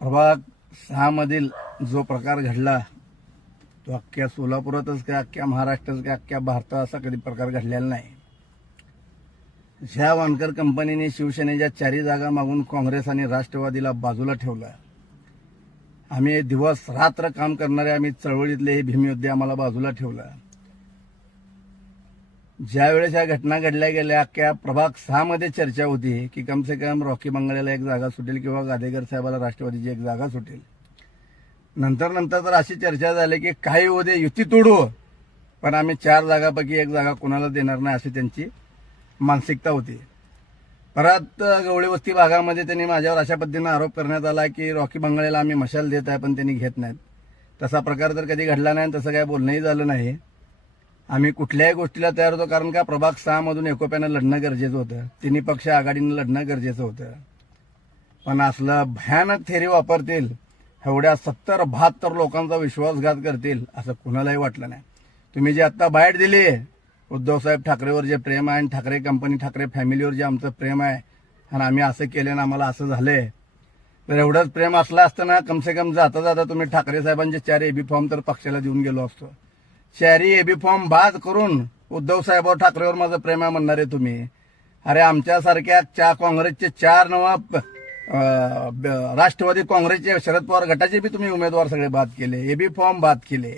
प्रभाग 6 मधील जो प्रकार घडला तो अख्ख्या सोलापुरातच काय, अख्ख्या महाराष्ट्रात काय, अख्ख्या भारतात असा कधी प्रकार घडलेला नाही. ज्या वानकर कंपनीने शिवसेनेच्या 4 जागा मागून काँग्रेस आणि राष्ट्रवादीला बाजूला ठेवलं, आम्ही दिवस रात्र काम करणारे आम्ही चळवळीतले हे भीमयोद्धे आम्हाला बाजूला ठेवलं. ज्या वेळेस ह्या घटना घडल्या गेल्या, अख्ख्या प्रभाग 6 मध्ये चर्चा होती की कम से कम रॉकी बंगल्याला एक जागा सुटेल किंवा गादेकर साहेबाला राष्ट्रवादीची एक जागा सुटेल. नंतर तर अशी चर्चा झाली की काही होऊ दे, युती तोडू, पण आम्ही 4 जागापैकी एक जागा कोणाला देणार नाही अशी त्यांची मानसिकता होती. परत गवळी वस्ती भागामध्ये त्यांनी माझ्यावर अशा पद्धतीने आरोप करण्यात आला की रॉकी बंगल्याला आम्ही मशाल देत आहे पण त्यांनी घेत नाहीत. तसा प्रकार तर कधी घडला नाही, तसं काय बोलणंही झालं नाही. आम्ही कुठल्याही गोष्टीला तयार होतो, कारण का प्रभाग 6 मधून एकोप्यानं लढणं गरजेचं होतं, तिन्ही पक्ष आघाडीनं लढणं गरजेचं होतं. पण असलं भयानक थेरी वापरतील, एवढ्या 70-72 लोकांचा विश्वासघात करतील असं कुणालाही वाटलं नाही. तुम्ही जे आत्ता बाईट दिली, उद्धवसाहेब ठाकरेवर जे प्रेम आहे आणि ठाकरे कंपनी ठाकरे फॅमिलीवर जे आमचं प्रेम आहे आणि आम्ही असं केलं ना आम्हाला असं झालंय, तर एवढंच प्रेम असलं असतं ना कम से कम जाता जाता तुम्ही ठाकरे साहेबांचे 4 एबी फॉर्म तर पक्षाला देऊन गेलो असतो. 4 एबी फॉर्म बाद करून उद्धव साहेब ठाकरेवर माझं प्रेम आहे म्हणणारे तुम्ही. अरे आमच्यासारख्या काँग्रेसचे 4 नवा राष्ट्रवादी काँग्रेसचे शरद पवार गटाचे बी तुम्ही उमेदवार सगळे बाद केले, एबी फॉर्म बाद केले.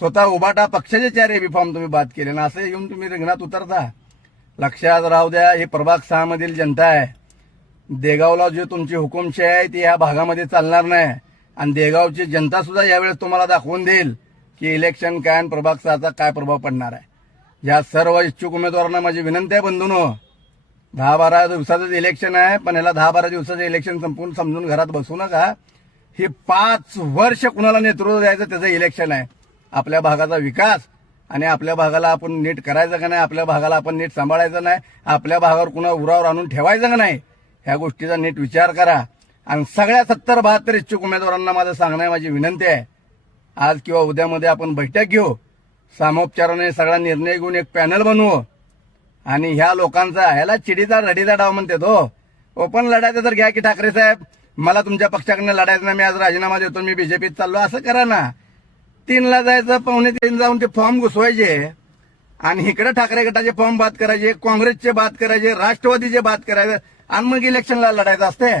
स्वतः उबाटा पक्षाचे 4 एबी फॉर्म तुम्ही बाद केले ना, असं येऊन तुम्ही रिंगणात उतरता. लक्षात राहू द्या, ही प्रभाग 6 मधील जनता आहे. देगावला जो तुमची हुकुमशाही आहे ती या भागामध्ये चालणार नाही. आणि देगावची जनता सुद्धा यावेळेस तुम्हाला दाखवून देईल की इलेक्शन काय आणि प्रभाग 6चा काय प्रभाव पडणार आहे. या सर्व इच्छुक उमेदवारांना माझी विनंती आहे बंधूंनो, 10-12 दिवसाचंच इलेक्शन आहे, पण याला 10-12 दिवसाचं इलेक्शन संपून समजून घरात बसू नका. हे 5 वर्ष कुणाला नेतृत्व द्यायचं त्याचं इलेक्शन आहे. आपल्या भागाचा विकास आणि आपल्या भागाला आपण नीट करायचं का नाही, आपल्या भागाला आपण नीट सांभाळायचं नाही, आपल्या भागावर कुणा उरावर आणून ठेवायचं का नाही, ह्या गोष्टीचा नीट विचार करा. आणि सगळ्या 70-72 इच्छुक उमेदवारांना माझं सांगणं आहे, माझी विनंती आहे, आज किंवा उद्यामध्ये आपण बैठक घेऊ, सामोपचाराने सगळा निर्णय घेऊन एक पॅनल बनवू आणि ह्या लोकांचा ह्याला चिडीचा रडीचा डाव म्हणते तो. ओपन लढायचं तर घ्या की ठाकरे साहेब, मला तुमच्या पक्षाकडनं लढायचं नाही, मी आज राजीनामा देतो, मी बीजेपीत चाललो, असं करा ना. 3ला जायचं, 2:45 जाऊन ते फॉर्म घुसवायचे आणि इकडे ठाकरे गटाचे फॉर्म बाद करायचे, काँग्रेसचे बाद करायचे, राष्ट्रवादीचे बाद करायचे आणि मग इलेक्शनला लढायचं असते.